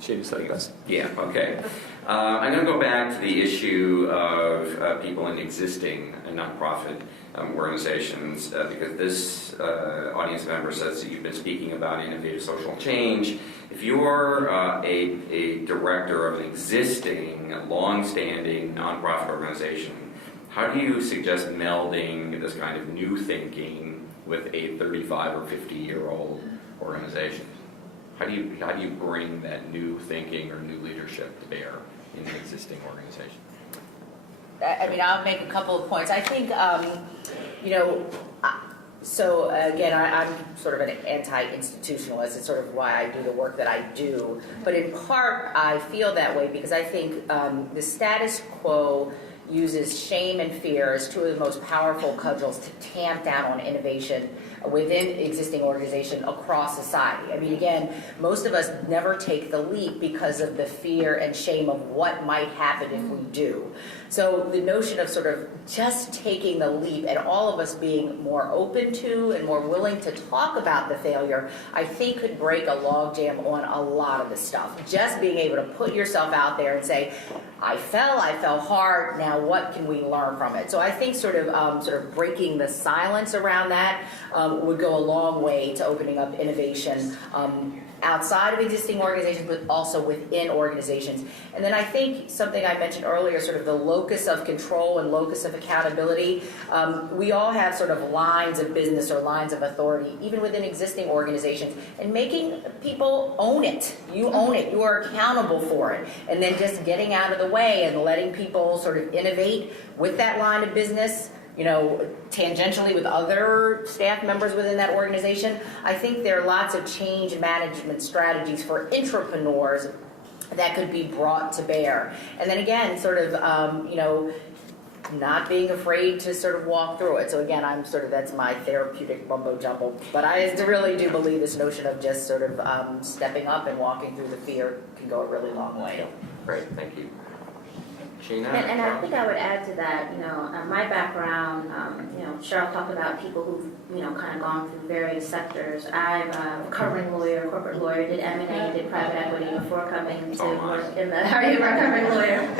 Sheena, so you guys. Yeah, okay. I'm going to go back to the issue of people in existing nonprofit organizations because this audience member says that you've been speaking about innovative social change. If you're a director of an existing, long-standing nonprofit organization, how do you suggest melding this kind of new thinking with a 35 or 50-year-old organization? How do you bring that new thinking or new leadership to bear in an existing organization? I mean, I'll make a couple of points. I think, so again, I'm sort of an anti-institutionalist. It's sort of why I do the work that I do. But in part, I feel that way because I think the status quo uses shame and fear as two of the most powerful cudgels to tamp down on innovation within existing organization across society. I mean, again, most of us never take the leap because of the fear and shame of what might happen if we do. So the notion of sort of just taking the leap and all of us being more open to and more willing to talk about the failure, I think could break a logjam on a lot of the stuff. Just being able to put yourself out there and say, I fell hard, now what can we learn from it? So I think sort of breaking the silence around that would go a long way to opening up innovation outside of existing organizations, but also within organizations. And then I think something I mentioned earlier, sort of the locus of control and locus of accountability. We all have sort of lines of business or lines of authority, even within existing organizations, and making people own it. You own it. You are accountable for it. And then just getting out of the way and letting people sort of innovate with that line of business, tangentially with other staff members within that organization. I think there are lots of change management strategies for intrapreneurs that could be brought to bear. And then again, sort of, not being afraid to sort of walk through it. So again, that's my therapeutic mumbo jumbo. But I really do believe this notion of just sort of stepping up and walking through the fear can go a really long way. Great, thank you. Sheena? And I think I would add to that, my background, Cheryl talked about people who've, kind of gone through various sectors. I'm a recovering lawyer, corporate lawyer, did M&A, did private equity before coming to work in the, how are you, recovering lawyer?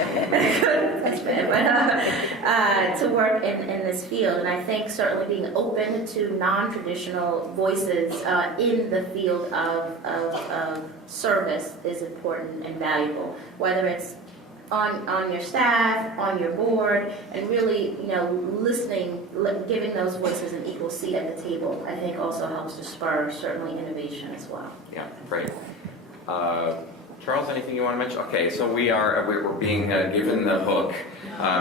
That's bad, but to work in this field. And I think certainly being open to non-traditional voices in the field of service is important and valuable, whether it's on your staff, on your board, and really, listening, giving those voices an equal seat at the table, I think also helps to spur certainly innovation as well. Yeah, great. Charles, anything you want to mention? Okay, so we're being given the hook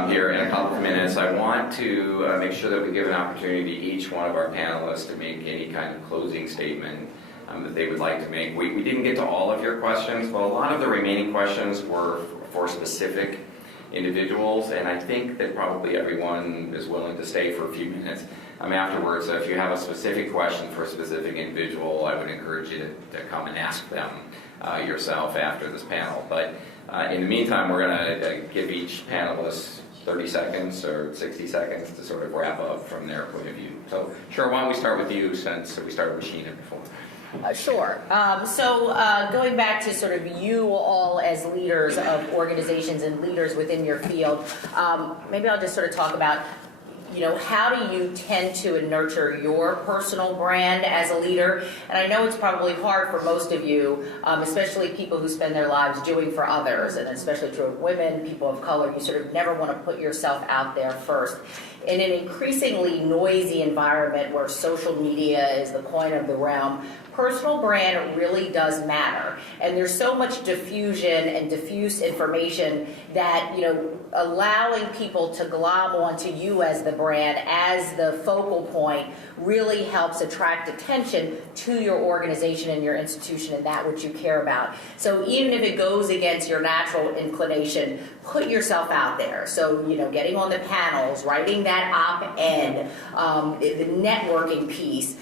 here in a couple of minutes. I want to make sure that we give an opportunity to each one of our panelists to make any kind of closing statement that they would like to make. We didn't get to all of your questions, but a lot of the remaining questions were for specific individuals, and I think that probably everyone is willing to stay for a few minutes afterwards. So if you have a specific question for a specific individual, I would encourage you to come and ask them yourself after this panel. But in the meantime, we're going to give each panelist 30 seconds or 60 seconds to sort of wrap up from their point of view. So, Cheryl, why don't we start with you, since we started with Sheena before? Sure. So going back to sort of you all as leaders of organizations and leaders within your field, maybe I'll just sort of talk about, how do you tend to nurture your personal brand as a leader? And I know it's probably hard for most of you, especially people who spend their lives doing for others, and especially true of women, people of color. You sort of never want to put yourself out there first. In an increasingly noisy environment where social media is the coin of the realm, personal brand really does matter. And there's so much diffusion and diffuse information that, allowing people to glob onto you as the brand, as the focal point, really helps attract attention to your organization and your institution and that which you care about. So even if it goes against your natural inclination, put yourself out there. So, getting on the panels, writing that op-ed, the networking piece,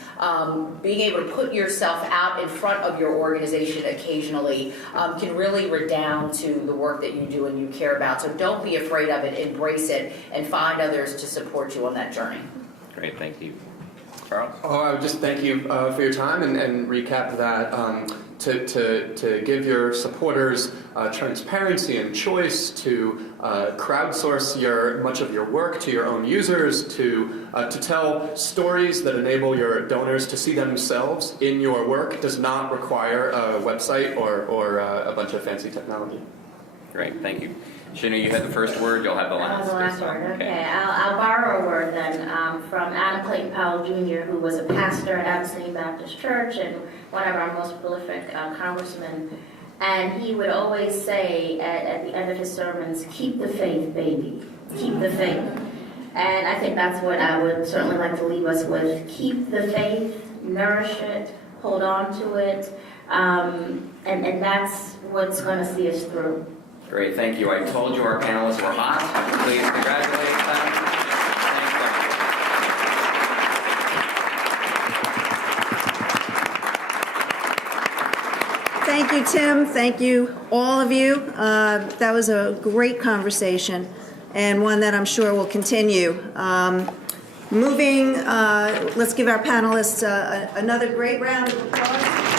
being able to put yourself out in front of your organization occasionally can really redound to the work that you do and you care about. So don't be afraid of it, embrace it, and find others to support you on that journey. Great, thank you. Charles? Oh, I would just thank you for your time and recap that. To give your supporters transparency and choice, to crowdsource much of your work to your own users, to tell stories that enable your donors to see themselves in your work does not require a website or a bunch of fancy technology. Great, thank you. Sheena, you had the first word, you'll have the last. The last word, okay. I'll borrow a word then from Adam Clayton Powell Jr., who was a pastor at Abyssinian Baptist Church and one of our most prolific congressmen. And he would always say at the end of his sermons, keep the faith, baby. Keep the faith. And I think that's what I would certainly like to leave us with. Keep the faith, nourish it, hold on to it, and that's what's going to see us through. Great, thank you. I told you our panelists were hot. Please congratulate them. Thank you, Tim. Thank you, all of you. That was a great conversation, and one that I'm sure will continue. Let's give our panelists another great round of applause.